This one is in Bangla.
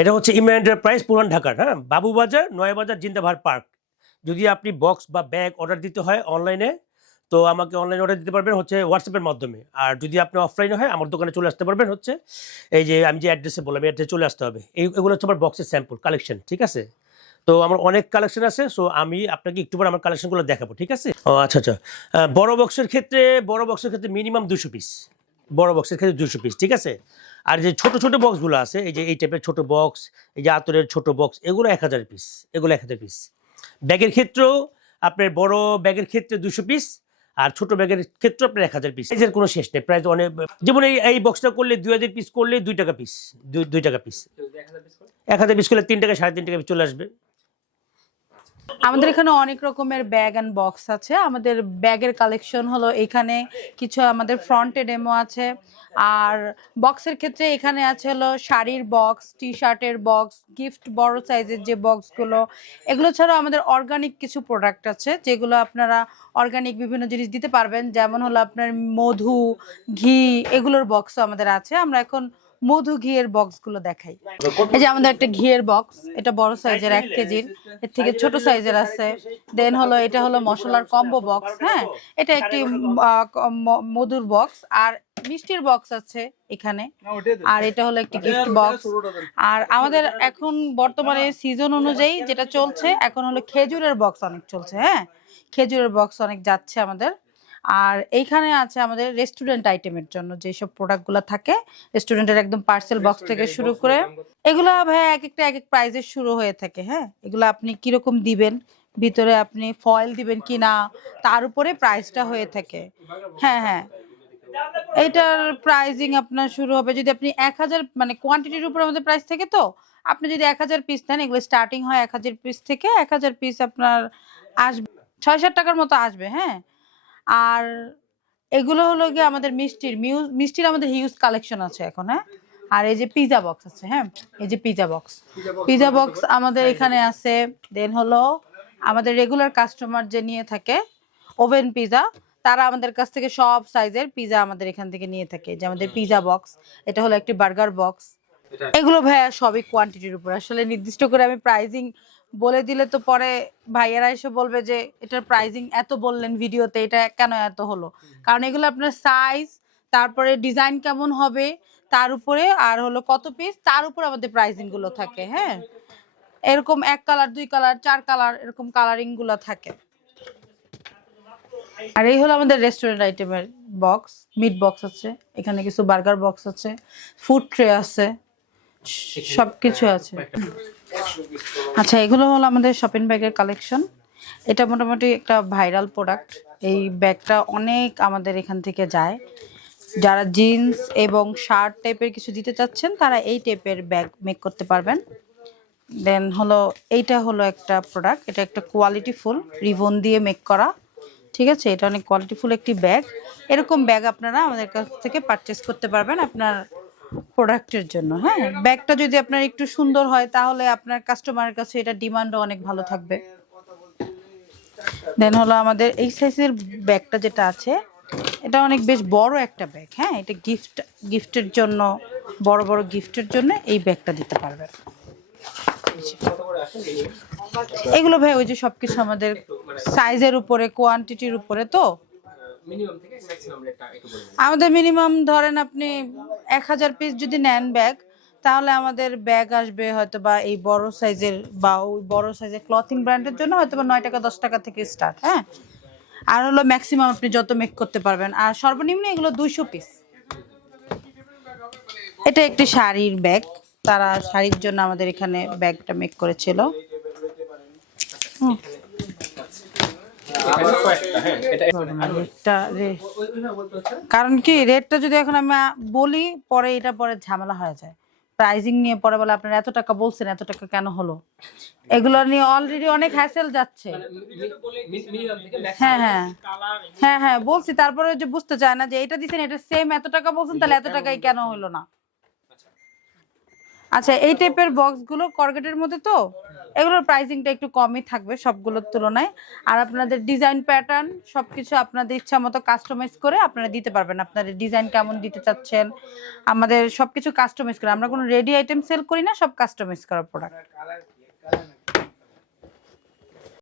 এটা হচ্ছে ইমরান এন্টারপ্রাইজ, পুরান ঢাকার, হ্যাঁ, বাবুবাজার, নয়াবাজার, জিন্দাবাহার পার্ক। যদি আপনি বক্স বা ব্যাগ অর্ডার দিতে হয় অনলাইনে, তো আমাকে অনলাইনে অর্ডার দিতে পারবেন হচ্ছে হোয়াটসঅ্যাপের মাধ্যমে। আর যদি আপনি অফলাইনে হয় আমার দোকানে চলে আসতে পারবেন হচ্ছে এই যে আমি যে অ্যাড্রেসে বললাম, এই অ্যাড্রেসে চলে আসতে হবে। এগুলো হচ্ছে আমার বক্সের স্যাম্পল কালেকশন, ঠিক আছে? তো আমার অনেক কালেকশন আছে, সো আমি আপনাকে একটু পরে আমার কালেকশনগুলো দেখাবো, ঠিক আছে? ও আচ্ছা আচ্ছা। বড় বক্সের ক্ষেত্রে মিনিমাম 200 পিস, বড় বক্সের ক্ষেত্রে 200 পিস, ঠিক আছে? আর যে ছোট ছোট বক্সগুলো আছে, এই যে এই টাইপের ছোট বক্স, এই যে আতরের ছোট বক্স, এগুলো 1000 পিস, এগুলো 1000 পিস। ব্যাগের ক্ষেত্রেও আপনার বড় ব্যাগের ক্ষেত্রে 200 পিস, আর ছোট ব্যাগের ক্ষেত্রে আপনার 1000 পিস। প্রাইজের কোনো শেষ নেই, প্রাইস অনেক। যেমন এই বক্সটা করলে 2000 পিস করলে 2 টাকা পিস, 2 টাকা পিস। 1000 পিস করলে 3 টাকা 3.5 টাকা চলে আসবে। আমাদের এখানে অনেক রকমের ব্যাগ এন্ড বক্স আছে। আমাদের ব্যাগের কালেকশন হলো এখানে কিছু, আমাদের ফ্রন্টে ডেমো আছে। আর বক্সের ক্ষেত্রে এখানে আছে হলো শাড়ির বক্স, টি শার্টের বক্স, গিফট বড় সাইজের যে বক্সগুলো, এগুলো ছাড়াও আমাদের অর্গানিক কিছু প্রোডাক্ট আছে যেগুলো আপনারা অর্গানিক বিভিন্ন জিনিস দিতে পারবেন, যেমন হলো আপনার মধু, ঘি, এগুলোর বক্সও আমাদের আছে। আমরা এখন মধু ঘিয়ের বক্সগুলো দেখাই। এই যে আমাদের একটা ঘিয়ের বক্স, এটা বড় সাইজের 1 কেজির, এর থেকে ছোট সাইজের আছে। দেন হলো এটা হলো মশলার কম্বো বক্স, হ্যাঁ, এটা একটি মধুর বক্স। আর মিষ্টির বক্স আছে এখানে। আর এটা হলো একটি গিফট বক্স। আর আমাদের এখন বর্তমানে সিজন অনুযায়ী যেটা চলছে এখন হলো খেজুরের বক্স অনেক চলছে, হ্যাঁ, খেজুরের বক্স অনেক যাচ্ছে আমাদের। আর এইখানে আছে আমাদের রেস্টুরেন্ট আইটেমের জন্য যেসব প্রোডাক্টগুলো থাকে, রেস্টুরেন্টের একদম পার্সেল বক্স থেকে শুরু করে এগুলা ভাই এক একটা এক এক প্রাইজের শুরু হয়ে থাকে, হ্যাঁ। এগুলো আপনি কিরকম দিবেন, ভিতরে আপনি ফয়েল দিবেন কিনা, তার উপরে প্রাইসটা হয়ে থাকে। হ্যাঁ হ্যাঁ, এইটার প্রাইজিং আপনার শুরু হবে যদি আপনি 1000, মানে কোয়ান্টিটির উপর আমাদের প্রাইস থেকে, তো আপনি যদি 1000 পিস নেন, এগুলো স্টার্টিং হয় 1000 পিস থেকে। 1000 পিস আপনার আসবে 6-7 টাকার মতো আসবে, হ্যাঁ। আর এগুলো হলো গিয়ে আমাদের মিষ্টির আমাদের হিউজ কালেকশন আছে এখন, হ্যাঁ। আর এই যে পিজা বক্স আছে, হ্যাঁ, এই যে পিজা বক্স আমাদের এখানে আছে। দেন হলো আমাদের রেগুলার কাস্টমার যে নিয়ে থাকে ওভেন পিজা, তারা আমাদের কাছ থেকে সব সাইজের পিজা আমাদের এখান থেকে নিয়ে থাকে। যে আমাদের পিজা বক্স, এটা হলো একটি বার্গার বক্স। এগুলো ভাইয়া সবই কোয়ান্টিটির উপর, আসলে নির্দিষ্ট করে আমি প্রাইজিং বলে দিলে তো পরে ভাইয়ারা এসে বলবে যে এটার প্রাইজিং এত বললেন ভিডিওতে, এটা কেন এত হলো। কারণ এগুলো আপনার সাইজ, তারপরে ডিজাইন কেমন হবে তার উপরে, আর হলো কত পিস তার উপর আমাদের প্রাইজিং গুলো থাকে, হ্যাঁ। এরকম 1 কালার, 2 কালার, 4 কালার, এরকম কালারিং গুলো থাকে। আর এই হলো আমাদের রেস্টুরেন্ট আইটেমের বক্স, মিট বক্স আছে এখানে, কিছু বার্গার বক্স আছে, ফুড ট্রে আছে, সবকিছু আছে। আচ্ছা, এগুলো হলো আমাদের শপিং ব্যাগের কালেকশন। এটা মোটামুটি একটা ভাইরাল প্রোডাক্ট। এই ব্যাগটা অনেক আমাদের এখান থেকে যায়। যারা জিন্স এবং শার্ট টাইপের কিছু দিতে চাচ্ছেন তারা এই টাইপের ব্যাগ মেক করতে পারবেন। দেন হলো এইটা হলো একটা প্রোডাক্ট, এটা একটা কোয়ালিটি ফুল রিবন দিয়ে মেক করা, ঠিক আছে। এটা অনেক কোয়ালিটিফুল একটি ব্যাগ। এরকম ব্যাগ আপনারা আমাদের কাছ থেকে পারচেস করতে পারবেন আপনার প্রোডাক্টের জন্য, হ্যাঁ। ব্যাগটা যদি আপনার একটু সুন্দর হয় তাহলে আপনার কাস্টমারের কাছে এটা ডিমান্ডও অনেক ভালো থাকবে। দেন হলো আমাদের এই সাইজের ব্যাগটা যেটা আছে, এটা অনেক বেশ বড় একটা ব্যাগ, হ্যাঁ। এটা গিফটের জন্য, বড় বড় গিফটের জন্য এই ব্যাগটা দিতে পারবেন। এগুলো ভাই ওই যে সবকিছু আমাদের সাইজের উপরে, কোয়ান্টিটির উপরে, তো আমাদের মিনিমাম ধরেন আপনি 1000 পিস যদি নেন ব্যাগ, তাহলে আমাদের ব্যাগ আসবে হয়তো বা এই বড় সাইজের বা ওই বড় সাইজের ক্লথিং ব্র্যান্ডের জন্য হয়তো বা 9 টাকা 10 টাকা থেকে স্টার্ট, হ্যাঁ। আর হলো ম্যাক্সিমাম আপনি যত মেক করতে পারবেন। আর সর্বনিম্ন এগুলো 200 পিস। এটা একটি শাড়ির ব্যাগ, তারা শাড়ির জন্য আমাদের এখানে ব্যাগটা মেক করেছিল। কারণ কি রেটটা যদি এখন আমি বলি পরে এটা পরে ঝামেলা হয়ে যায়, প্রাইজিং নিয়ে পরে বলে আপনারা এত টাকা বলছেন, এত টাকা কেন হলো। এগুলো নিয়ে অলরেডি অনেক হ্যাসেল যাচ্ছে। হ্যাঁ হ্যাঁ হ্যাঁ হ্যাঁ বলছি, তারপরে যে বুঝতে চায় না যে এটা দিচ্ছেন, এটা সেম এত টাকা বলছেন, তাহলে এত টাকাই কেন হলো না। আচ্ছা, এই টাইপের বক্স গুলো করগেটের মধ্যে, তো এগুলোর প্রাইসিংটা একটু কমই থাকবে সবগুলোর তুলনায়। আর আপনাদের ডিজাইন প্যাটার্ন সবকিছু আপনাদের ইচ্ছা মতো কাস্টমাইজ করে আপনারা দিতে পারবেন, আপনাদের ডিজাইন কেমন দিতে চাচ্ছেন। আমাদের সবকিছু কাস্টমাইজ করে, আমরা কোনো রেডি আইটেম সেল করি না, সব কাস্টমাইজ করা প্রোডাক্ট।